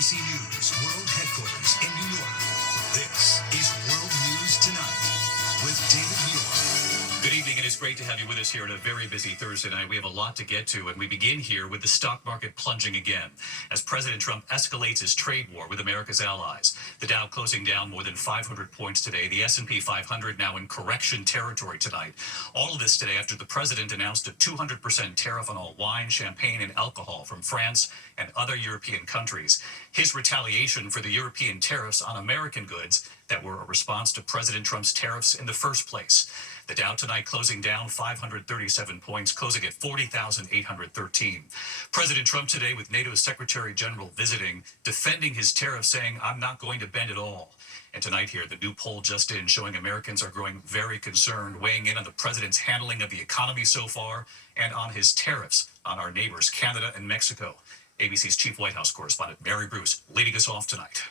ABC News World Headquarters in New York. This is World News Tonight with David Muir. Good evening. It is great to have you with us here on a very busy Thursday night. We have a lot to get to, and we begin here with the stock market plunging again as President Trump escalates his trade war with America's allies. The Dow closing down more than 500 points today. The S&P 500 now in correction territory tonight. All of this today after the president announced a 200% tariff on all wine, champagne, and alcohol from France and other European countries. His retaliation for the European tariffs on American goods that were a response to President Trump's tariffs in the first place. The Dow tonight closing down 537 points, closing at 40,813. President Trump today with NATO's Secretary General visiting, defending his tariffs, saying, "I'm not going to bend at all." And tonight here, the new poll just in showing Americans are growing very concerned, weighing in on the president's handling of the economy so far and on his tariffs on our neighbors, Canada and Mexico. ABC's chief White House correspondent Mary Bruce leading us off tonight.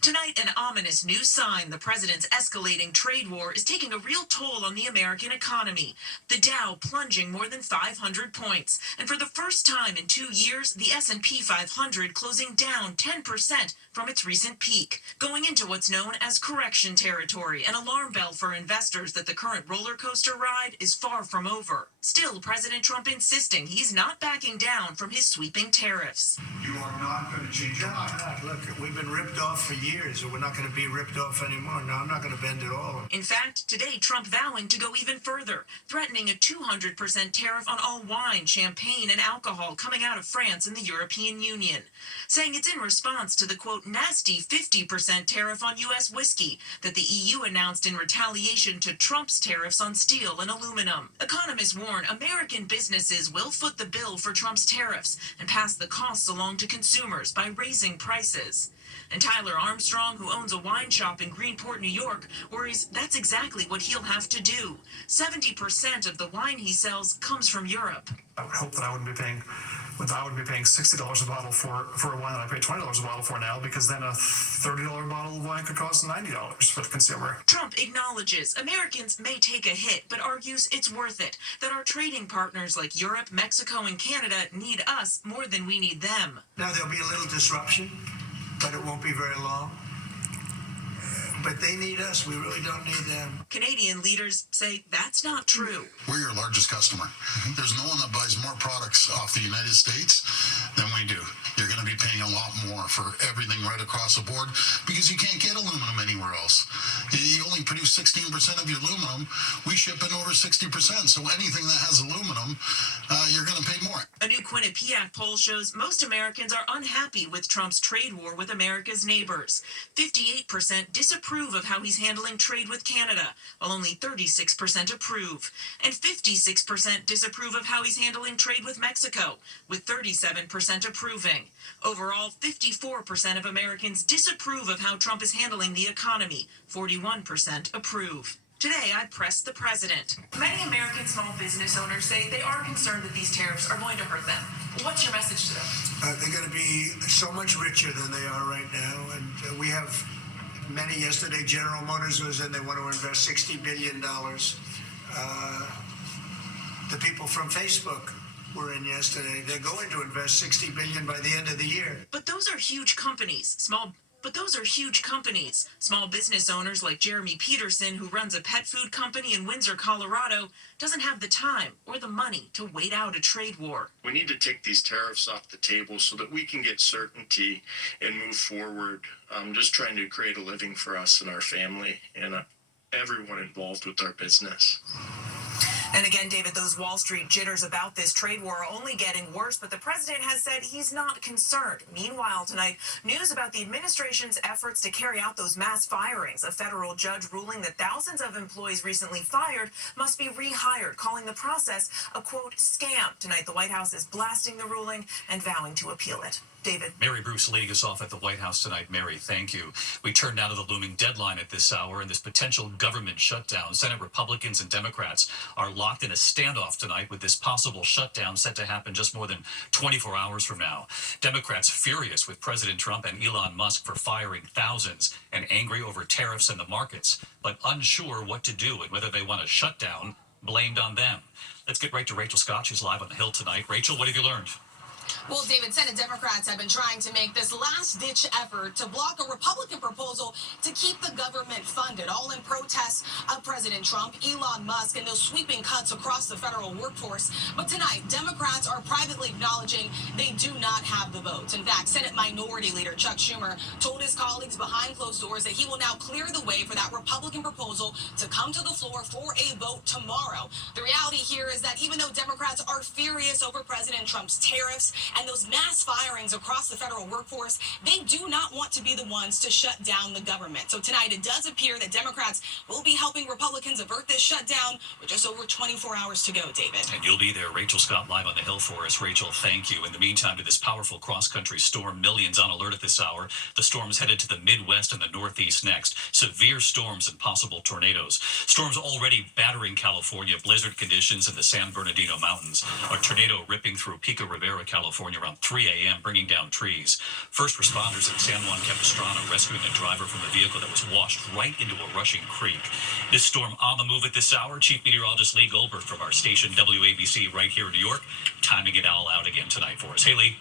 Tonight, an ominous new sign the president's escalating trade war is taking a real toll on the American economy. The Dow plunging more than 500 points. And for the first time in 2 years, the S&P 500 closing down 10% from its recent peak, going into what's known as correction territory, an alarm bell for investors that the current roller coaster ride is far from over. Still, President Trump insisting he's not backing down from his sweeping tariffs. You are not going to change your mind. Look, we've been ripped off for years, and we're not going to be ripped off anymore. No, I'm not going to bend at all. In fact, today, Trump vowing to go even further, threatening a 200% tariff on all wine, champagne, and alcohol coming out of France and the European Union, saying it's in response to the, quote, nasty 50% tariff on U.S. whiskey that the EU announced in retaliation to Trump's tariffs on steel and aluminum. Economists warn American businesses will foot the bill for Trump's tariffs and pass the costs along to consumers by raising prices. And Tyler Armstrong, who owns a wine shop in Greenport, New York, worries that's exactly what he'll have to do. 70% of the wine he sells comes from Europe. I would hope that I wouldn't be paying $60 a bottle for a wine that I pay $20 a bottle for now, because then a $30 bottle of wine could cost $90 for the consumer. Trump acknowledges Americans may take a hit, but argues it's worth it, that our trading partners like Europe, Mexico, and Canada need us more than we need them. Now, there'll be a little disruption, but it won't be very long. But they need us. We really don't need them. Canadian leaders say that's not true. We're your largest customer. There's no one that buys more products off the United States than we do. You're going to be paying a lot more for everything right across the board because you can't get aluminum anywhere else. You only produce 16% of your aluminum. We ship in over 60%. So anything that has aluminum, you're going to pay more. A new Quinnipiac poll shows most Americans are unhappy with Trump's trade war with America's neighbors. 58% disapprove of how he's handling trade with Canada, while only 36% approve. And 56% disapprove of how he's handling trade with Mexico, with 37% approving. Overall, 54% of Americans disapprove of how Trump is handling the economy. 41% approve. Today, I pressed the president. Many American small business owners say they are concerned that these tariffs are going to hurt them. What's your message to them? They're going to be so much richer than they are right now. And we have many yesterday. General Motors was in. They want to invest $60 billion. The people from Facebook were in yesterday. They're going to invest $60 billion by the end of the year. But those are huge companies. Small business owners like Jeremy Peterson, who runs a pet food company in Windsor, Colorado, doesn't have the time or the money to wait out a trade war. We need to take these tariffs off the table so that we can get certainty and move forward. Just trying to create a living for us and our family and everyone involved with our business. And again, David, those Wall Street jitters about this trade war are only getting worse, but the president has said he's not concerned. Meanwhile, tonight, news about the administration's efforts to carry out those mass firings. A federal judge ruling that thousands of employees recently fired must be rehired, calling the process a, quote, scam. Tonight, the White House is blasting the ruling and vowing to appeal it. David. Mary Bruce leading us off at the White House tonight. Mary, thank you. We turn now to the looming deadline at this hour and this potential government shutdown. Senate Republicans and Democrats are locked in a standoff tonight with this possible shutdown set to happen just more than 24 hours from now. Democrats furious with President Trump and Elon Musk for firing thousands and angry over tariffs and the markets, but unsure what to do and whether they want a shutdown blamed on them. Let's get right to Rachel Scott. She's live on the Hill tonight. Rachel, what have you learned? Well, David, Senate Democrats have been trying to make this last-ditch effort to block a Republican proposal to keep the government funded, all in protest of President Trump, Elon Musk, and those sweeping cuts across the federal workforce. But tonight, Democrats are privately acknowledging they do not have the votes. In fact, Senate Minority Leader Chuck Schumer told his colleagues behind closed doors that he will now clear the way for that Republican proposal to come to the floor for a vote tomorrow. The reality here is that even though Democrats are furious over President Trump's tariffs and those mass firings across the federal workforce, they do not want to be the ones to shut down the government. So tonight, it does appear that Democrats will be helping Republicans avert this shutdown with just over 24 hours to go, David. And you'll be there. Rachel Scott live on the Hill for us. Rachel, thank you. In the meantime, to this powerful cross-country storm, millions on alert at this hour. The storm is headed to the Midwest and the Northeast next. Severe storms and possible tornadoes. Storms already battering California. Blizzard conditions in the San Bernardino Mountains. A tornado ripping through Pico Rivera, California around 3 a.m., bringing down trees. First responders in San Juan Capistrano rescuing a driver from a vehicle that was washed right into a rushing creek. This storm on the move at this hour. Chief Meteorologist Lee Goldberg from our station WABC right here in New York, timing it all out again tonight for us. Hey, Lee.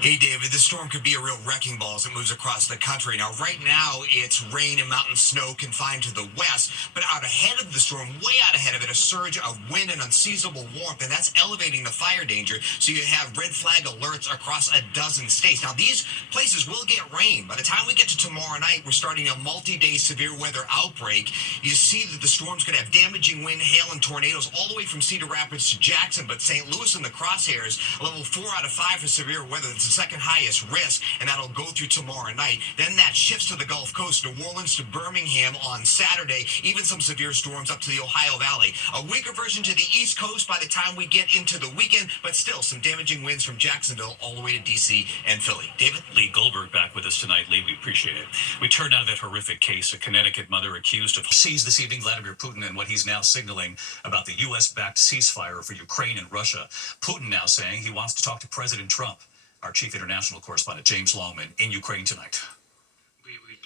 Hey, David, this storm could be a real wrecking ball as it moves across the country. Now, right now, it's rain and mountain snow confined to the west, but out ahead of the storm, way out ahead of it, a surge of wind and unseasonable warmth, and that's elevating the fire danger. So you have red flag alerts across a dozen states. Now, these places will get rain. By the time we get to tomorrow night, we're starting a multi-day severe weather outbreak. You see that the storm's going to have damaging wind, hail, and tornadoes all the way from Cedar Rapids to Jackson, but St. Louis in the crosshairs, a level 4 out of 5 for severe weather. That's the second highest risk, and that'll go through tomorrow night. Then that shifts to the Gulf Coast, New Orleans to Birmingham on Saturday, even some severe storms up to the Ohio Valley. A weaker version to the East Coast by the time we get into the weekend, but still some damaging winds from Jacksonville all the way to D.C. and Philly. David? Lee Goldberg back with us tonight. Lee, we appreciate it. We turn now to that horrific case, a Connecticut mother accused of seized this evening Vladimir Putin and what he's now signaling about the U.S.-backed ceasefire for Ukraine and Russia. Putin now saying he wants to talk to President Trump. Our chief international correspondent, James Longman, in Ukraine tonight.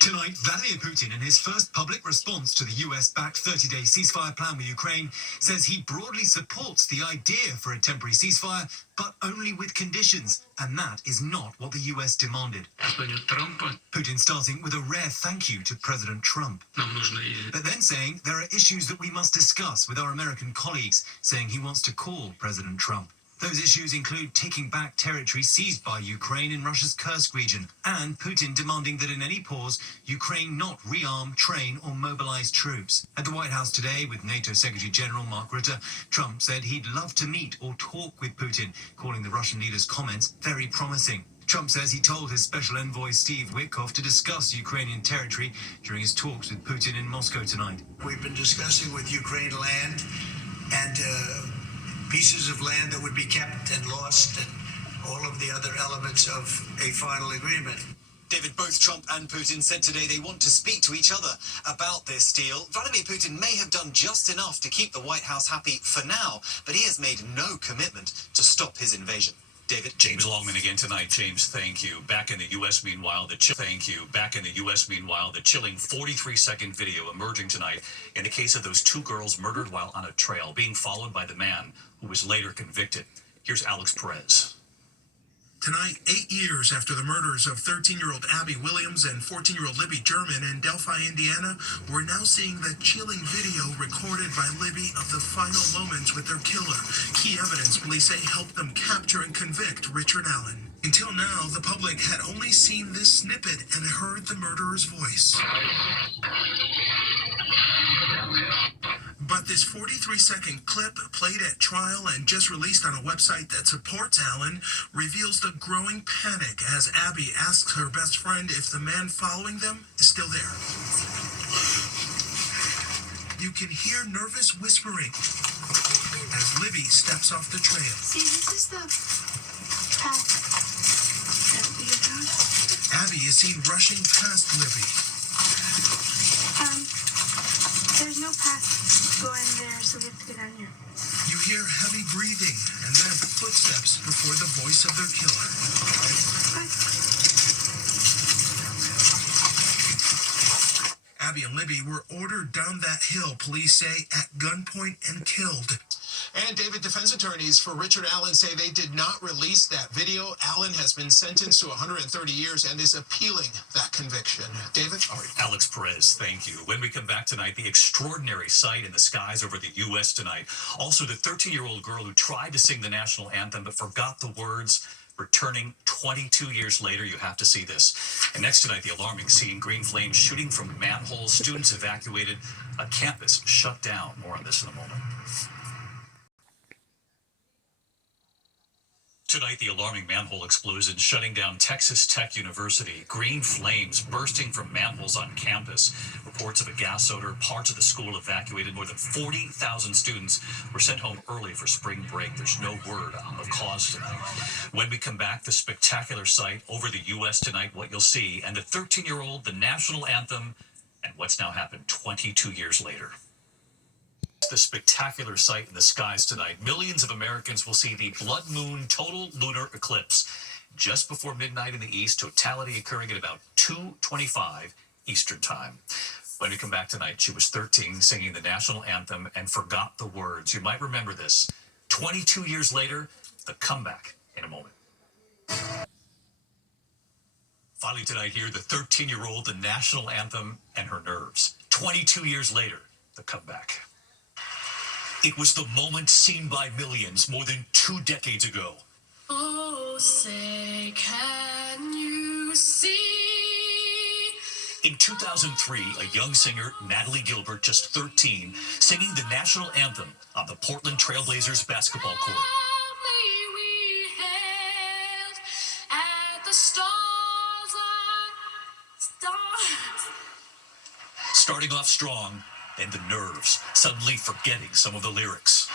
Tonight, Vladimir Putin, in his first public response to the US-backed 30-day ceasefire plan with Ukraine, says he broadly supports the idea for a temporary ceasefire, but only with conditions, and that is not what the US demanded. Putin starting with a rare thank you to President Trump, but then saying there are issues that we must discuss with our American colleagues, saying he wants to call President Trump. Those issues include taking back territory seized by Ukraine in Russia's Kursk region, and Putin demanding that in any pause, Ukraine not rearm, train, or mobilize troops. At the White House today, with NATO Secretary General Mark Rutte, Trump said he'd love to meet or talk with Putin, calling the Russian leader's comments very promising. Trump says he told his special envoy Steve Witkoff to discuss Ukrainian territory during his talks with Putin in Moscow tonight. We've been discussing with Ukraine land and pieces of land that would be kept and lost and all of the other elements of a final agreement. David, both Trump and Putin said today they want to speak to each other about this deal. Vladimir Putin may have done just enough to keep the White House happy for now, but he has made no commitment to stop his invasion. David? James Longman again tonight. James, thank you. Back in the U.S., meanwhile, the chilling 43-second video emerging tonight in the case of those two girls murdered while on a trail, being followed by the man who was later convicted. Here's Alex Perez. Tonight, 8 years after the murders of 13-year-old Abby Williams and 14-year-old Libby German in Delphi, Indiana, we're now seeing the chilling video recorded by Libby of the final moments with their killer. Key evidence police say helped them capture and convict Richard Allen. Until now, the public had only seen this snippet and heard the murderer's voice. But this 43-second clip, played at trial and just released on a website that supports Allen, reveals the growing panic as Abby asks her best friend if the man following them is still there. You can hear nervous whispering as Libby steps off the trail. See, this is the path that we are on. Abby is seen rushing past Libby. There's no path going there, so we have to get out of here. You hear heavy breathing and then footsteps before the voice of their killer. Abby and Libby were ordered down that hill, police say, at gunpoint and killed. And David, defense attorneys for Richard Allen say they did not release that video. Allen has been sentenced to 130 years and is appealing that conviction. David? All right, Alex Perez, thank you. When we come back tonight, the extraordinary sight in the skies over the U.S. tonight. Also, the 13-year-old girl who tried to sing the national anthem but forgot the words, returning 22 years later. You have to see this. And next tonight, the alarming scene, green flames shooting from manholes, students evacuated, a campus shut down. More on this in a moment. Tonight, the alarming manhole explosion shutting down Texas Tech University. Green flames bursting from manholes on campus. Reports of a gas odor. Parts of the school evacuated. More than 40,000 students were sent home early for spring break. There's no word on the cause tonight. When we come back, the spectacular sight over the U.S. tonight, what you'll see, and the 13-year-old, the national anthem, and what's now happened 22 years later. The spectacular sight in the skies tonight. Millions of Americans will see the blood moon total lunar eclipse just before midnight in the east, totality occurring at about 2:25 Eastern time. When we come back tonight, she was 13, singing the national anthem and forgot the words. You might remember this. 22 years later, the comeback in a moment. Finally tonight here, the 13-year-old, the national anthem and her nerves. 22 years later, the comeback. It was the moment seen by millions more than 2 decades ago. Oh, say, can you see? In 2003, a young singer, Natalie Gilbert, just 13, singing the national anthem on the Portland Trailblazers basketball court. We held at the stars. Starting off strong, and the nerves, suddenly forgetting some of the lyrics.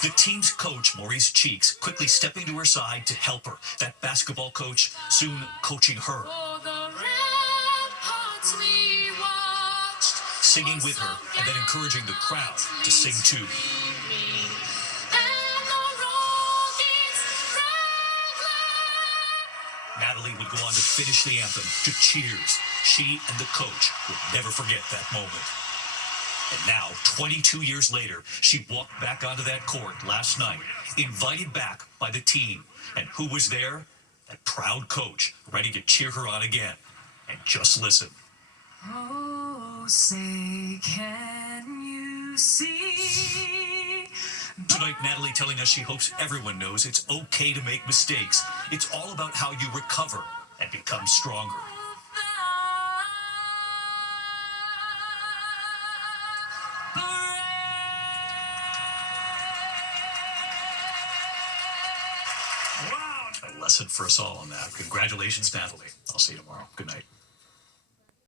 The team's coach, Maurice Cheeks, quickly stepping to her side to help her. That basketball coach soon coaching her. Oh, the ramparts we watched, Singing with her, and then encouraging the crowd to sing too. and the rockets Natalie would go on to finish the anthem to cheers. She and the coach would never forget that moment. And now, 22 years later, she walked back onto that court last night, invited back by the team. And who was there? That proud coach, ready to cheer her on again. And just listen. Oh, say, can you see? Tonight, Natalie telling us she hopes everyone knows it's okay to make mistakes. It's all about how you recover and become stronger. A lesson for us all on that. Congratulations, Natalie. I'll see you tomorrow. Good night.